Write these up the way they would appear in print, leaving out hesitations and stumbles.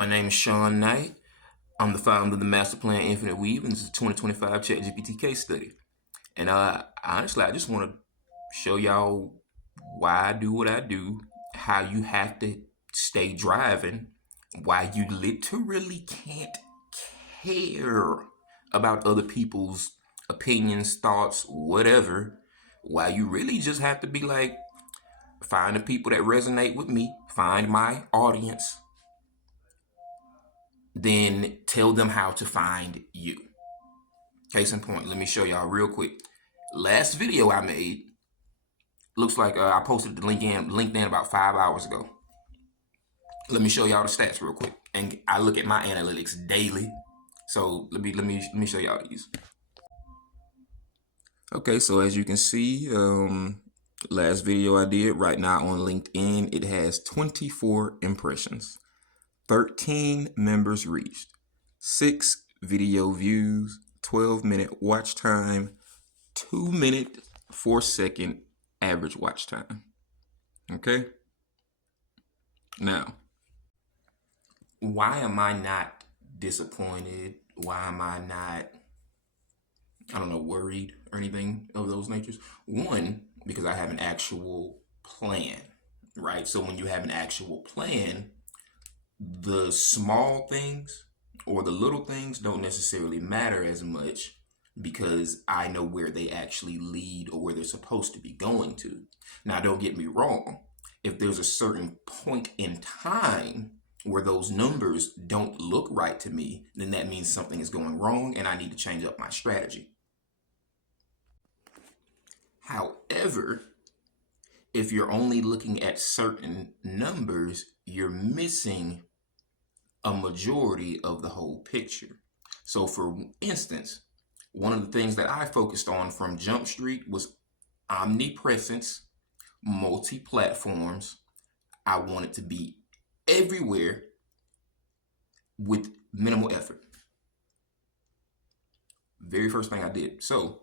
My name is Shawn Knight. I'm the founder of the Masterplan Infinite Weave, and this is a 2025 ChatGPT case study. And honestly, I just want to show y'all why I do what I do, how you have to stay driving, why you literally can't care about other people's opinions, thoughts, whatever, why you really just have to be like, find the people that resonate with me, find my audience, then tell them how to find you. Case in point, let me show y'all real quick. Last video I made, looks like I posted the LinkedIn about 5 hours ago. Let me show y'all the stats real quick. And I look at my analytics daily. So let me show y'all these. Okay, so as you can see, last video I did right now on LinkedIn, it has 24 impressions. 13 members reached, 6 video views, 12-minute watch time, 2-minute 4-second average watch time. Okay? Now, why am I not disappointed? Why am I not, worried or anything of those natures? One, because I have an actual plan, right? So when you have an actual plan, the small things or the little things don't necessarily matter as much because I know where they actually lead or where they're supposed to be going to. Now, don't get me wrong. If there's a certain point in time where those numbers don't look right to me, then that means something is going wrong and I need to change up my strategy. However, if you're only looking at certain numbers, you're missing a majority of the whole picture. So for instance, one of the things that I focused on from Jump Street was omnipresence, multi-platforms. I wanted to be everywhere with minimal effort. Very first thing I did. So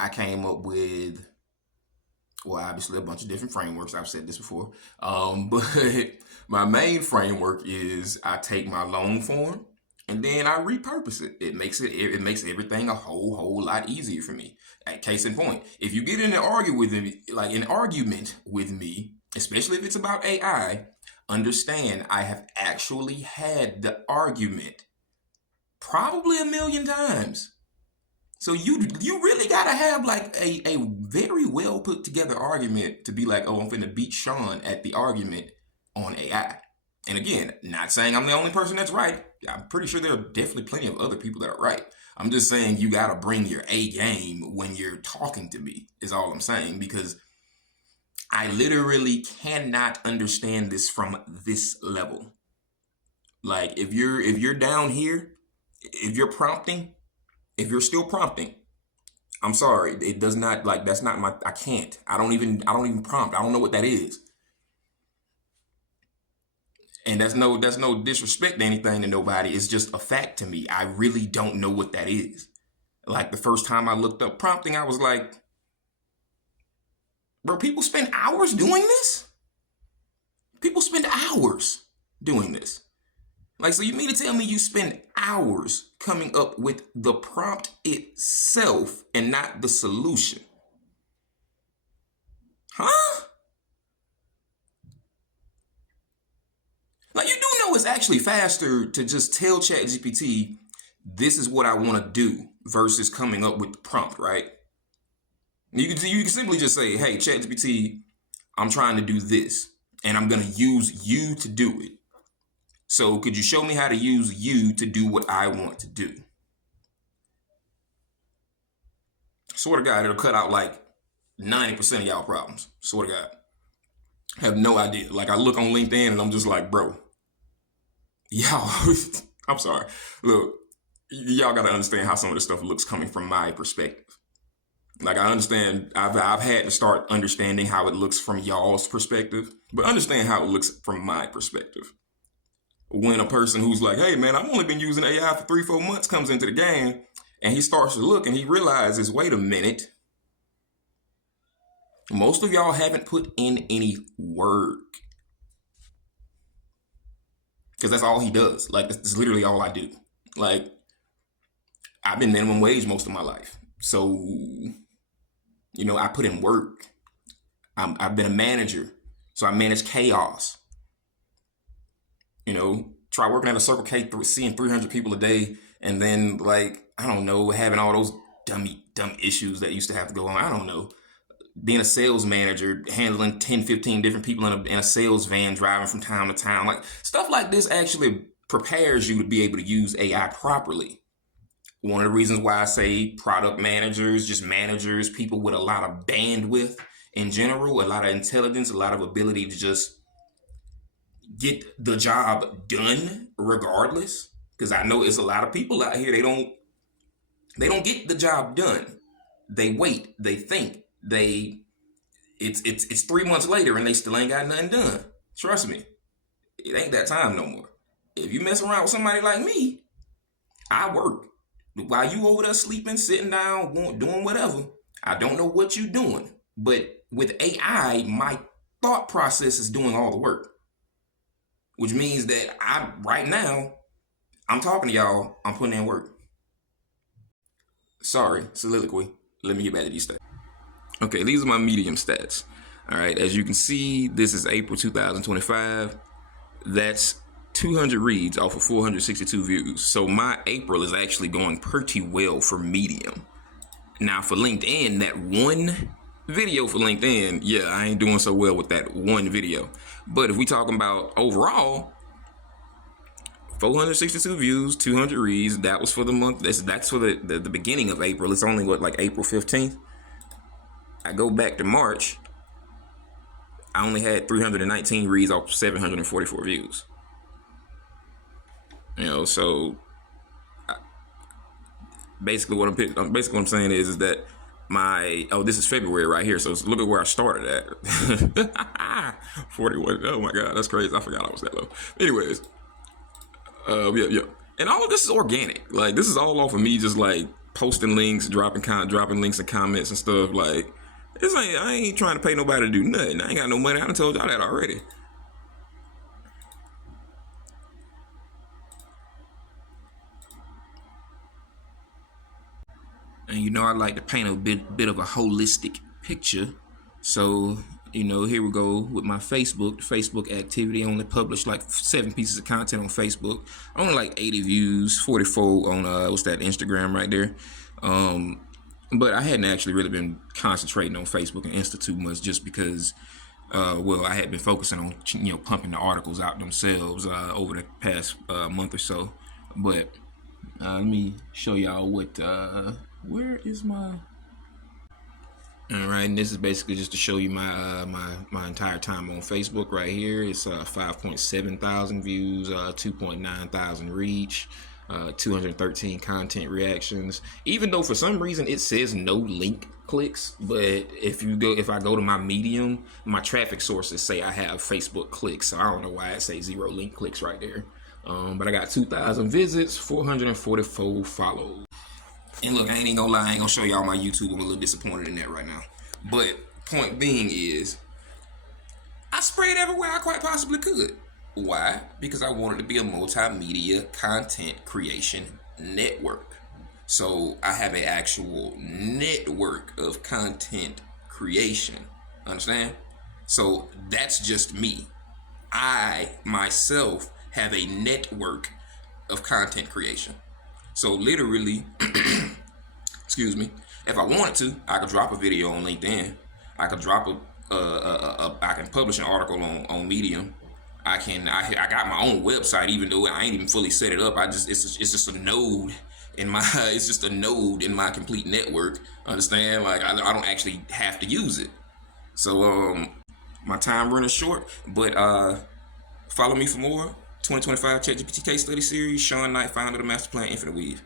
I came up with, well, obviously a bunch of different frameworks. I've said this before. But my main framework is I take my long form and then I repurpose it. It makes everything a whole lot easier for me. Case in point, if you get in an argument with me, especially if it's about AI, understand I have actually had the argument probably 1,000,000 times. So you really gotta have like a very well put together argument to be like, oh, I'm finna beat Shawn at the argument on AI. And again, not saying I'm the only person that's right. I'm pretty sure there are definitely plenty of other people that are right. I'm just saying you gotta bring your A game when you're talking to me, is all I'm saying, because I literally cannot understand this from this level. Like if you're down here, if you're still prompting, I'm sorry, it does not, that's not my, I can't. I don't even prompt. I don't know what that is. And that's no disrespect to anything to nobody. It's just a fact to me. I really don't know what that is. Like the first time I looked up prompting, I was like, bro, people spend hours doing this? People spend hours doing this. Like, so you mean to tell me you spend hours coming up with the prompt itself and not the solution? Huh? Like, you do know it's actually faster to just tell ChatGPT, this is what I want to do, versus coming up with the prompt, right? You can simply just say, hey, ChatGPT, I'm trying to do this, and I'm going to use you to do it. So could you show me how to use you to do what I want to do? Swear to God, it'll cut out like 90% of y'all problems. Swear to God. I have no idea. Like, I look on LinkedIn and I'm just like, bro, y'all, I'm sorry. Look, y'all got to understand how some of this stuff looks coming from my perspective. Like, I understand, I've had to start understanding how it looks from y'all's perspective, but understand how it looks from my perspective. When a person who's like, hey man, I've only been using AI for 3-4 months comes into the game and he starts to look and he realizes, wait a minute, most of y'all haven't put in any work. because that's all he does. Like, that's literally all I do. Like, I've been minimum wage most of my life. So, I put in work. I've been a manager. So I manage chaos. Try working at a Circle K, seeing 300 people a day, and then, like, I don't know, having all those dumb issues that used to have to go on. I don't know. Being a sales manager, handling 10, 15 different people in a sales van, driving from town to town. Like, stuff like this actually prepares you to be able to use AI properly. One of the reasons why I say product managers, just managers, people with a lot of bandwidth in general, a lot of intelligence, a lot of ability to just get the job done regardless. Because I know it's a lot of people out here, they don't get the job done. They wait, they think, it's 3 months later and they still ain't got nothing done. Trust me, it ain't that time no more. If you mess around with somebody like me, I work. While you over there sleeping, sitting down, doing whatever, I don't know what you're doing. But with AI, my thought process is doing all the work. Which means that right now, I'm talking to y'all, I'm putting in work. Sorry, soliloquy. Let me get back to these stats. Okay, these are my Medium stats. All right, as you can see, this is April 2025. That's 200 reads off of 462 views. So my April is actually going pretty well for Medium. Now for LinkedIn, that one video for LinkedIn, yeah, I ain't doing so well with that one video. But if we talking about overall, 462 views, 200 reads, that was for the month. That's for the beginning of April. It's only like April 15th. I go back to March, I only had 319 reads off 744 views. So basically what I'm saying is that this is February right here, so look at where I started at. 41. Oh my God, that's crazy. I forgot I was that low. Anyways, yeah. And all of this is organic. Like, this is all off of me just like posting links, dropping links and comments and stuff. Like, I ain't trying to pay nobody to do nothing. I ain't got no money. I done told y'all that already. And I like to paint a bit of a holistic picture. So, here we go with my Facebook activity. I only published like 7 pieces of content on Facebook. Only like 80 views, 44 on Instagram right there. But I hadn't actually really been concentrating on Facebook and Insta too much, just because I had been focusing on pumping the articles out themselves over the past month or so. But let me show y'all what where is my... All right, and this is basically just to show you my entire time on Facebook right here. It's 5.7 thousand views, 2.9 thousand reach, 213 content reactions. Even though for some reason it says no link clicks, but if I go to my Medium, my traffic sources say I have Facebook clicks, so I don't know why it says 0 link clicks right there. But I got 2,000 visits, 444 follows. And look, I ain't even gonna lie, I ain't gonna show y'all my YouTube. I'm a little disappointed in that right now. But point being is, I sprayed everywhere I quite possibly could. Why? Because I wanted to be a multimedia content creation network. So I have an actual network of content creation. Understand? So that's just me. I myself have a network of content creation. So literally, excuse me, if I wanted to, I could drop a video on LinkedIn. I could drop I can publish an article on Medium. I got my own website, even though I ain't even fully set it up. It's just a node in my complete network. Understand? Like, I don't actually have to use it. So my time running short, but follow me for more 2025 ChatGPT case study series. Shawn Knight, founder of the Masterplan Infinite Weave.